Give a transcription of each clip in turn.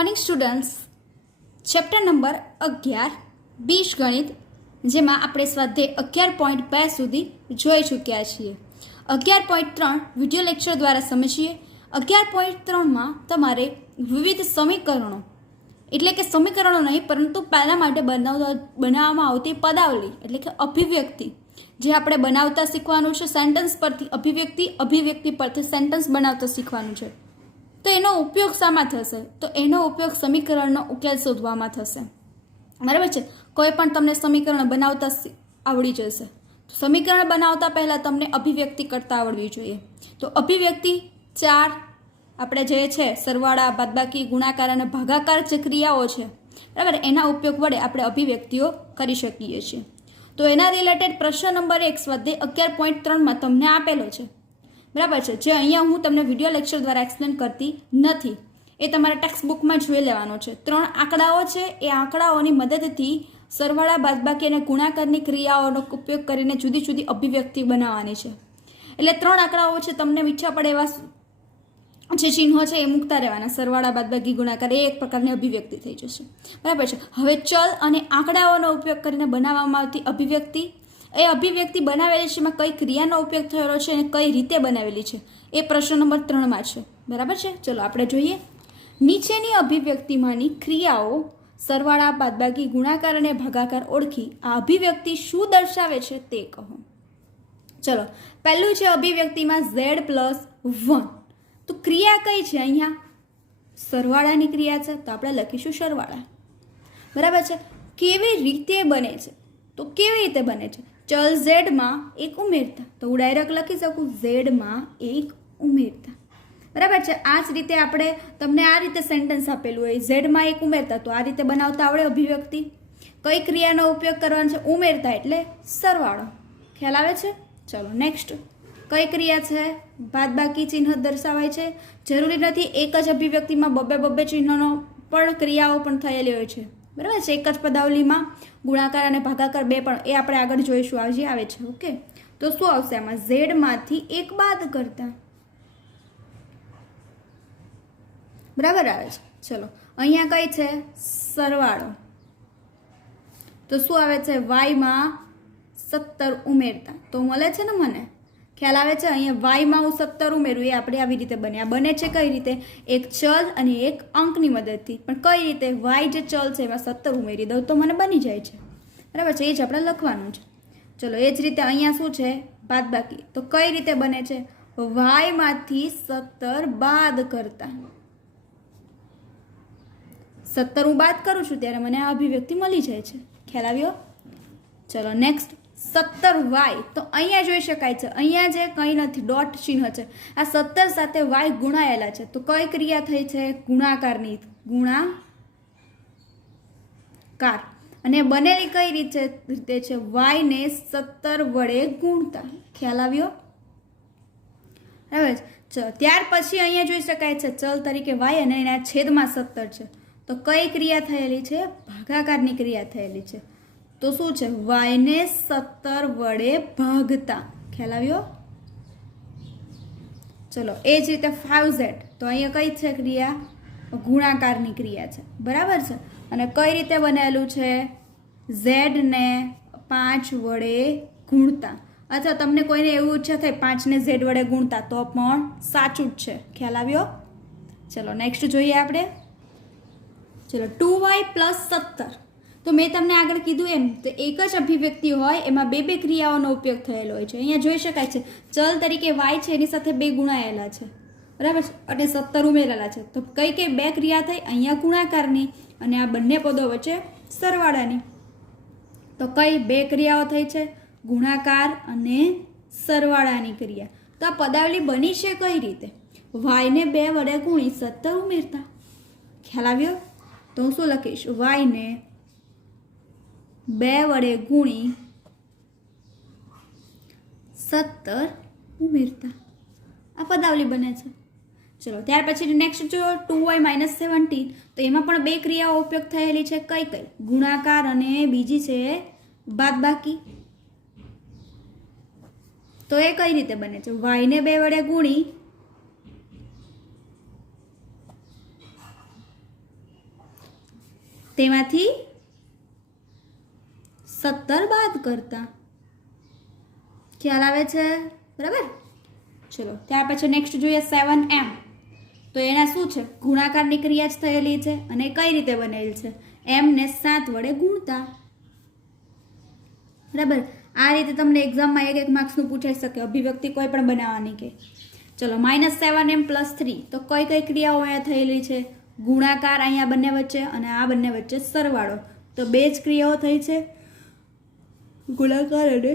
Morning students, chapter number 11 બીજગણિત, જેમાં આપણે સ્વાધ્યાય 11.2 સુધી જોઈ ચૂક્યા છીએ. 11.3 વિડીયો લેક્ચર દ્વારા સમજીએ. 11.3માં તમારે વિવિધ સમીકરણો, એટલે કે સમીકરણો નહીં પરંતુ પહેલા માટે બનાવવામાં આવતી પદાવલી એટલે કે અભિવ્યક્તિ, જે આપણે બનાવતા શીખવાનું છે. સેન્ટેન્સ પરથી અભિવ્યક્તિ, અભિવ્યક્તિ પરથી સેન્ટેન્સ બનાવતા શીખવાનું છે. તો એનો ઉપયોગ શામાં થશે? તો એનો ઉપયોગ સમીકરણનો ઉકેલ શોધવામાં થશે. બરાબર છે. કોઈ પણ તમને સમીકરણ બનાવતા આવડી જશે. તો સમીકરણ બનાવતા પહેલાં તમને અભિવ્યક્તિ કરતા આવડવી જોઈએ. તો અભિવ્યક્તિ 4 આપણે જે છે સરવાળા, બાદબાકી, ગુણાકાર અને ભાગાકાર જે ક્રિયાઓ છે, બરાબર, એના ઉપયોગ વડે આપણે અભિવ્યક્તિઓ કરી શકીએ છીએ. તો એના રિલેટેડ પ્રશ્ન નંબર 1 સ્વાધ્યાય 11.3માં તમને આપેલો છે. બરાબર છે. જે અહીંયા હું તમને વિડીયો લેક્ચર દ્વારા એક્સપ્લેન કરતી નથી, એ તમારા ટેક્સ્ટ બુકમાં જોઈ લેવાનો છે. 3 આંકડાઓ છે. એ આંકડાઓની મદદથી સરવાળા, બાદબાકી અને ગુણાકારની ક્રિયાઓનો ઉપયોગ કરીને જુદી જુદી અભિવ્યક્તિ બનાવવાની છે. એટલે 3 આંકડાઓ છે, તમને ઈચ્છા પડે એવા જે ચિહ્નો છે એ મૂકતા રહેવાના. સરવાળા, બાદબાકી, ગુણાકાર, એ એક પ્રકારની અભિવ્યક્તિ થઈ જશે. બરાબર છે. હવે ચલ અને આંકડાઓનો ઉપયોગ કરીને બનાવવામાં આવતી અભિવ્યક્તિ, એ અભિવ્યક્તિ બનાવેલી છે એમાં કઈ ક્રિયાનો ઉપયોગ થયેલો છે અને કઈ રીતે બનાવેલી છે, એ પ્રશ્ન નંબર 3માં છે. બરાબર છે. ચલો આપણે જોઈએ. નીચેની અભિવ્યક્તિમાંની ક્રિયાઓ સરવાળા, બાદબાકી, ગુણાકાર અને ભાગાકાર ઓળખી આ અભિવ્યક્તિ શું દર્શાવે છે તે કહો. ચલો, પહેલું છે અભિવ્યક્તિમાં z+1. તો ક્રિયા કઈ છે? અહીંયા સરવાળાની ક્રિયા છે, તો આપણે લખીશું સરવાળા. બરાબર છે. કેવી રીતે બને છે? તો કેવી રીતે બને છે? ચલ ઝેડમાં 1 ઉમેરતા, તો હું ડાયરેક્ટ લખી શકું ઝેડમાં 1 ઉમેરતા. બરાબર છે. આ જ રીતે આપણે તમને આ રીતે સેન્ટેન્સ આપેલું હોય, ઝેડમાં 1 ઉમેરતા, તો આ રીતે બનાવતા આવડે અભિવ્યક્તિ. કઈ ક્રિયાનો ઉપયોગ કરવાનો છે? ઉમેરતા એટલે સરવાળો. ખ્યાલ આવે છે? ચલો નેક્સ્ટ. કઈ ક્રિયા છે? બાદબાકી ચિહ્ન દર્શાવાય છે. જરૂરી નથી એક જ અભિવ્યક્તિમાં બબ્બે ચિહ્નોનો પણ ક્રિયાઓ પણ થયેલી હોય છે. બરાબર છે. એક જ પદાવલીમાં ગુણાકાર અને ભાગાકાર 2 પણ, એ આપણે આગળ જોઈશું. આજે આવે છે. ઓકે, તો શું આવશે આમાં? ઝેડમાંથી 1 બાદ કરતા. બરાબર આવે છે. ચલો, અહીંયા કઈ છે? સરવાળો. તો શું આવે છે? વાયમાં 17 ઉમેરતા, તો મળે છે ને મને? ખ્યાલ આવે છે? અહીંયા વાયમાં હું 17 ઉમેરું, એ આપણે આવી રીતે બને. આ બને છે કઈ રીતે? એક ચલ અને એક અંકની મદદથી. પણ કઈ રીતે? વાય જે ચલ છે એમાં 17 ઉમેરી દઉં તો મને બની જાય છે. બરાબર છે. એ જ આપણે લખવાનું છે. ચલો, એ જ રીતે અહીંયા શું છે? બાદબાકી. તો કઈ રીતે બને છે? વાયમાંથી 17 બાદ કરતા. 17 હું બાદ કરું છું ત્યારે મને આ અભિવ્યક્તિ મળી જાય છે. ખ્યાલ આવ્યો? ચલો નેક્સ્ટ. 17y. તો અહીંયા જોઈ શકાય છે, અહીંયા જે કંઈ નથી, ડોટ ચિહ્ન છે. આ 17 સાથે y ગુણાયેલા છે. તો કઈ ક્રિયા થઈ છે? ગુણાકારની. ગુણાકાર. અને બનેલી કઈ રીતે છે? y ને 17 વડે ગુણતા. ખ્યાલ આવ્યો? બરાબર. ચલો, ત્યાર પછી અહીંયા જોઈ શકાય છે ચલ તરીકે y અને એના છેદમાં 17 છે. તો કઈ ક્રિયા થયેલી છે? ભાગાકારની ક્રિયા થયેલી છે. તો શું છે? y ને 17 વડે ભાગતા. ખ્યાલ આવ્યો? ચલો, એ જ રીતે 5z. તો અહીંયા કઈ છે ક્રિયા? ગુણાકારની ક્રિયા છે. બરાબર છે. અને કઈ રીતે બનેલું છે? z ને 5 વડે ગુણતા. અથવા તમને કોઈને એવું ઈચ્છા થાય 5 ને z વડે ગુણતા, તો પણ સાચું જ છે. ખ્યાલ આવ્યો? ચલો નેક્સ્ટ જોઈએ આપણે. ચલો, 2y + 17. તો મેં તમને આગળ કીધું એમ, તો એક જ અભિવ્યક્તિ હોય એમાં બે ક્રિયાઓનો ઉપયોગ થયેલો હોય છે. અહીંયા જોઈ શકાય છે ચલ તરીકે y છે એની સાથે 2 ગુણાયેલા છે. બરાબર છે. અને 17 ઉમેરેલા છે. તો કઈ 2 ક્રિયા થઈ? અહીંયા ગુણાકારની અને આ બંને પદો વચ્ચે સરવાળાની. તો કઈ 2 ક્રિયાઓ થઈ છે? ગુણાકાર અને સરવાળાની ક્રિયા. તો આ પદાવલી બની છે કઈ રીતે? y ને 2 વડે ગુણી 17 ઉમેરતા. ખ્યાલ આવ્યો? તો હું શું લખીશ? y ને 2 વડે ગુણી 17 ઉમેરતા. આ પદાવલી બને છે. ચલો, ત્યાર પછી નેક્સ્ટ જો 2y - 17. તો એમાં પણ 2 ક્રિયાઓ ઉપયોગ થયેલી છે. કઈ કઈ? ગુણાકાર અને બીજી છે બાદબાકી. તો એ કઈ રીતે બને છે? y ને 2 વડે ગુણી તેમાંથી 17 બાદ કરતા. ખ્યાલ આવે છે? બરાબર. ચલો ત્યાર પછી નેક્સ્ટ જોઈએ 7m. તો એના શું છે? ગુણાકારની ક્રિયા જ થયેલી છે અને કઈ રીતે બનેલી છે? m ને 7 વડે ગુણતા. બરાબર. આ રીતે તમને એક્ઝામમાં 1 માર્ક્સનું પૂછાઈ શકે, અભિવ્યક્તિ કોઈ પણ બનાવવાની કે. ચલો -7m + 3. તો કઈ કઈ ક્રિયાઓ અહીંયા થયેલી છે? ગુણાકાર અહીંયા બંને વચ્ચે અને આ બંને વચ્ચે સરવાળો. તો બે જ ક્રિયાઓ થઈ છે, ગુણાકાર અને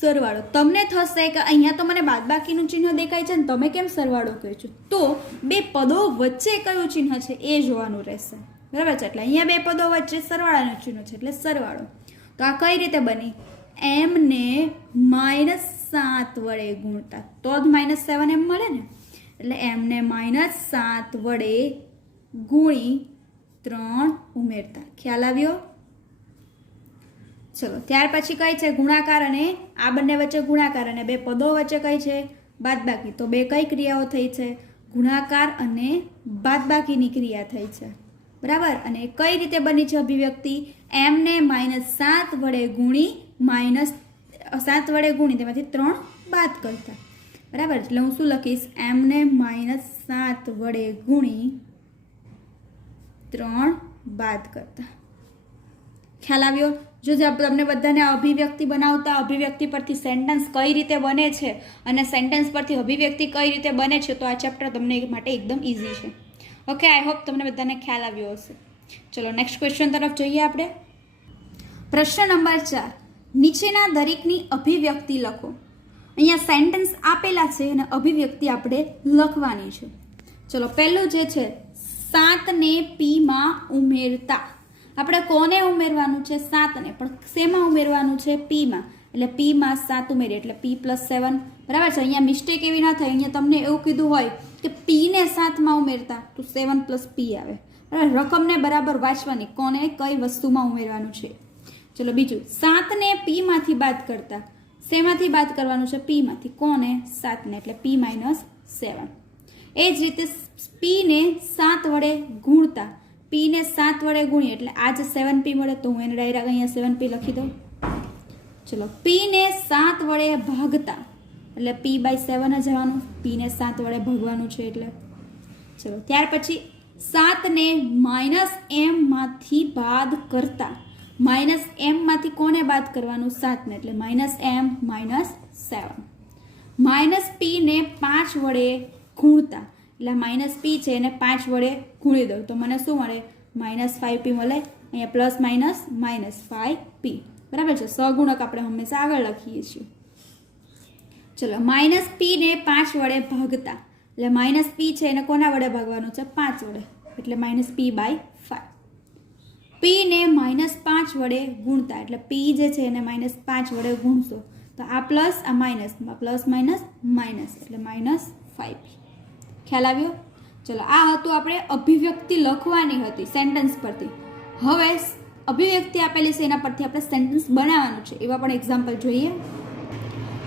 સરવાળો. તમને થશે કે અહીંયા તો મને બાદબાકીનું ચિહ્ન દેખાય છે ને તમે કેમ સરવાળો કહો છો? તો બે પદો વચ્ચે કયું ચિહ્ન છે એ જોવાનું રહેશે. બરાબર છે. એટલે અહીંયા બે પદો વચ્ચે સરવાળાનું ચિહ્ન છે એટલે સરવાળો. તો આ કઈ રીતે બની? m ને -7 વડે ગુણતા તો જ -7m મળે ને. એટલે m ને -7 વડે ગુણી 3 ઉમેરતા. ખ્યાલ આવ્યો? ચલો ત્યાર પછી કઈ છે? ગુણાકાર અને આ બંને વચ્ચે ગુણાકાર અને બે પદો વચ્ચે કઈ છે? બાદબાકી. તો બે કઈ ક્રિયાઓ થઈ છે? ગુણાકાર અને બાદબાકીની ક્રિયા થઈ છે. બરાબર. અને કઈ રીતે બની છે અભિવ્યક્તિ? m ને -7 વડે ગુણી -7 વડે ગુણી તેમાંથી 3 બાદ કરતા. બરાબર. એટલે હું શું લખીશ? m ને -7 વડે ગુણી 3 બાદ કરતા. ખ્યાલ આવ્યો? જો તમને બધાને અભિવ્યક્તિ બનાવતા અભિવ્યક્તિ પરથી સેન્ટેન્સ કઈ રીતે બને છે અને સેન્ટેન્સ પરથી અભિવ્યક્તિ કઈ રીતે બને છે તો આ ચેપ્ટર તમને માટે એકદમ ઇઝી છે. ઓકે, આઈ હોપ તમને બધાને ખ્યાલ આવ્યો હશે. ચલો નેક્સ્ટ ક્વેશ્ચન તરફ જઈએ આપણે. પ્રશ્ન નંબર 4. નીચેના દરેકની અભિવ્યક્તિ લખો. અહીંયા સેન્ટેન્સ આપેલા છે અને અભિવ્યક્તિ આપણે લખવાની છે. ચલો પહેલું જે છે 7 ને p માં ઉમેરતા. આપણે કોને ઉમેરવાનું છે? 7 ને. પણ શેમાં ઉમેરવાનું છે? p માં. એટલે p માં 7 ઉમેરીએ એટલે p + 7. બરાબર છે. અહીંયા મિસ્ટેક એવી ના થાય. અહીંયા તમને એવું કીધું હોય કે p ને 7 માં ઉમેરતા તો 7 + p આવે. બરાબર. રકમને બરાબર વાંચવાની, કોને કઈ વસ્તુમાં ઉમેરવાનું છે. ચલો બીજું 7 ને p માંથી બાદ કરતા. શેમાંથી બાદ કરવાનું છે? p માંથી. કોને? 7 ને. એટલે p - 7. એ જ રીતે p ને 7 વડે ગુણતા. p ને 7 વડે ગુણીએ એટલે આ જે 7p મળે તો હું એને ડાયરેક્ટ અહીંયા 7p લખી દઉં. ચલો p ને 7 વડે ભાગતા એટલે p/7 જ આવવાનું. p ને 7 વડે ભાગવાનું છે એટલે. ચલો ત્યાર પછી 7 ને -m માંથી બાદ કરતા. -m માંથી કોને બાદ કરવાનું? 7 ને. એટલે -m - 7. -p ને 5 વડે ગુણતા. એટલે -p છે એને 5 વડે ગુણી દઉં તો મને શું મળે? -5p મળે. અહીંયા +- બરાબર છે. સહગુણક આપણે હંમેશા આગળ લખીએ છીએ. ચલો -p ને 5 વડે ભાગતા. એટલે -p છે એને કોના વડે ભાગવાનું છે? 5 વડે. એટલે -p/5. p ને -5 વડે ગુણતા. એટલે p જે છે એને -5 વડે ગુણશો તો આ પ્લસ આ માઇનસ, પ્લસ માઇનસ એટલે -5p. ખ્યાલ આવ્યો? ચલો આ હતું આપણે અભિવ્યક્તિ લખવાની હતી સેન્ટેન્સ પરથી. હવે અભિવ્યક્તિ આપેલી છે એના પરથી આપણે સેન્ટેન્સ બનાવવાનું છે. એવા પણ એક્ઝામ્પલ જોઈએ.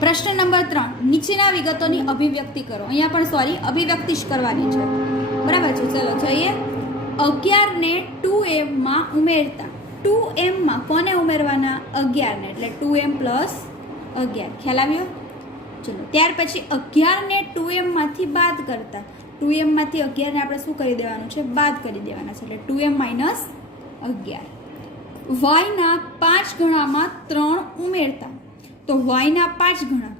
પ્રશ્ન નંબર 3. નીચેના વિગતોની અભિવ્યક્તિ કરો. અહીંયા પણ અભિવ્યક્તિ જ કરવાની છે. બરાબર છે. ચલો જોઈએ. 11 ને 2m માં ઉમેરતા. 2m માં કોને ઉમેરવાના? 11 ને. એટલે 2m + 11. ખ્યાલ આવ્યો? ચલો ત્યાર પછી 11 ને 2m માંથી બાદ કરતા. 2m માંથી 11 ને આપણે શું કરી દેવાનું છે? બાદ કરી દેવાના છે. એટલે 2m - 11. y ના 5 ગણામાં 3 ઉમેરતા. તો y ના 5 ગણા,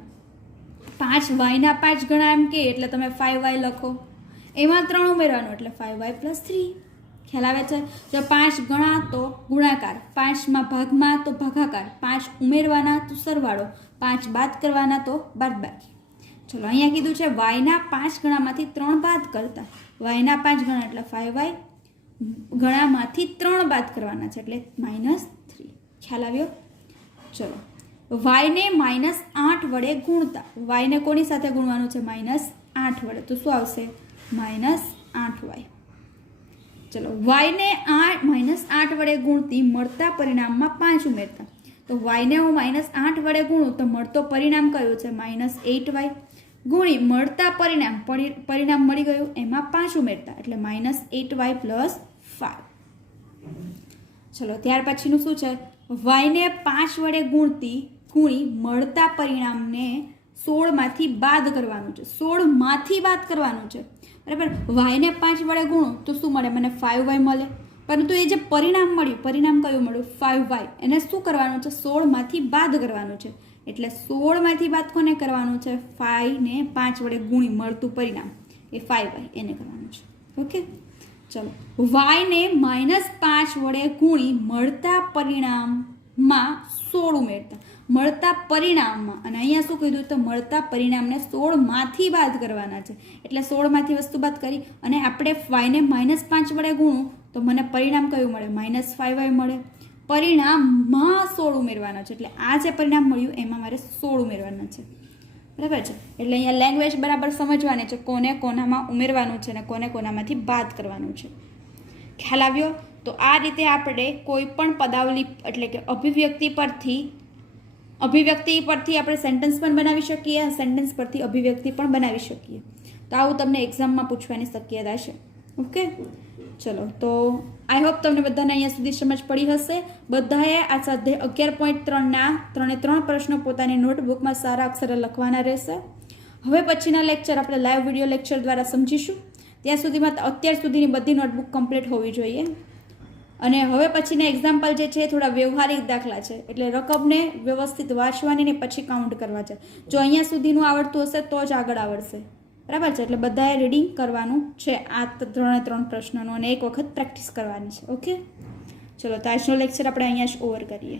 5 y ના 5 ગણા એમ કે એટલે તમે 5y લખો. એમાં 3 ઉમેરવાનું એટલે 5y + 3. ખ્યાલ આવે છે? જો 5 ગણા તો ગુણાકાર, 5 માં ભાગમાં તો ભાગાકાર, 5 ઉમેરવાના તો સરવાળો, 5 બાદ કરવાના તો બાદબાકી. ચલો અહીંયા કીધું છે y ના 5 ગણામાંથી 3 બાદ કરતા. y ના 5 ગણા એટલે 5y, ગણામાંથી 3 બાદ કરવાના છે એટલે -3. ખ્યાલ આવ્યો? ચલો y ને -8 વડે ગુણતા. y ને કોની સાથે ગુણવાનું છે? -8 વડે. તો શું આવશે? -8y. ચલો y ને -8 વડે ગુણતી મળતા પરિણામમાં 5 ઉમેરતા. તો y ને હું -8 વડે ગુણું તો મળતો પરિણામ કયું છે? -8y. ગુણી મળતા પરિણામ મળી ગયું એમાં 5 ઉમેરતા એટલે -8y + 5. ચલો ત્યાર પછીનું શું છે, વાયને 5 વડે ગુણી મળતા પરિણામને 16માંથી બાદ કરવાનું છે. 16માંથી બાદ કરવાનું છે, બરાબર. વાયને 5 વડે ગુણો તો શું મળે, મને 5y મળે. પરંતુ એ જે પરિણામ મળ્યું, પરિણામ કયું મળ્યું, 5y, એને શું કરવાનું છે, 16માંથી બાદ કરવાનું છે. એટલે 16માંથી બાદ કોને કરવાનું છે, 5 ને 5 વડે ગુણી મળતું પરિણામ એ 5y, એને કરવાનું છે. ઓકે, ચલો વાયને -5 વડે ગુણી મળતા પરિણામમાં 16 ઉમેરતા, મળતા પરિણામમાં, અને અહીંયા શું કીધું, તો મળતા પરિણામને 16માંથી બાદ કરવાના છે. એટલે 16માંથી વસ્તુ બાદ કરી અને આપણે વાયને -5 વડે ગુણું તો મને પરિણામ કયું મળે, -5y મળે. પરિણામમાં 16 ઉમેરવાના છે. એટલે આ જે પરિણામ મળ્યું એમાં મારે 16 ઉમેરવાના છે, બરાબર છે. એટલે અહીંયા લેંગ્વેજ બરાબર સમજવાની છે, કોને કોનામાં ઉમેરવાનું છે અને કોને કોનામાંથી બાદ કરવાનું છે. ખ્યાલ આવ્યો? તો આ રીતે આપણે કોઈ પણ પદાવલી એટલે કે અભિવ્યક્તિ પરથી આપણે સેન્ટેન્સ પણ બનાવી શકીએ, સેન્ટેન્સ પરથી અભિવ્યક્તિ પણ બનાવી શકીએ. તો આવું તમને એક્ઝામમાં પૂછવાની શક્યતા છે. ઓકે, ચલો તો આઈ હોપ તમને બધાને અહીંયા સુધી સમજ પડી હશે. બધાએ આ સ્વાધ્યાય 11.3ના 3 પ્રશ્નો પોતાની નોટબુકમાં સારા અક્ષરે લખવાના રહેશે. હવે પછીના લેક્ચર આપણે લાઈવ વિડીયો લેક્ચર દ્વારા સમજીશું. ત્યાં સુધીમાં અત્યાર સુધીની બધી નોટબુક કમ્પ્લીટ હોવી જોઈએ. અને હવે પછીના એક્ઝામ્પલ જે છે થોડા વ્યવહારિક દાખલા છે, એટલે રકમને વ્યવસ્થિત વાંચવાની ને પછી કાઉન્ટ કરવા છે. જો અહીંયા સુધીનું આવડતું હશે તો જ આગળ આવડશે, બરાબર છે. એટલે બધાએ રીડિંગ કરવાનું છે આ 3 પ્રશ્નોનું, અને એક વખત પ્રેક્ટિસ કરવાની છે. ઓકે, ચલો તો આજનો લેક્ચર આપણે અહીંયા જ ઓવર કરીએ.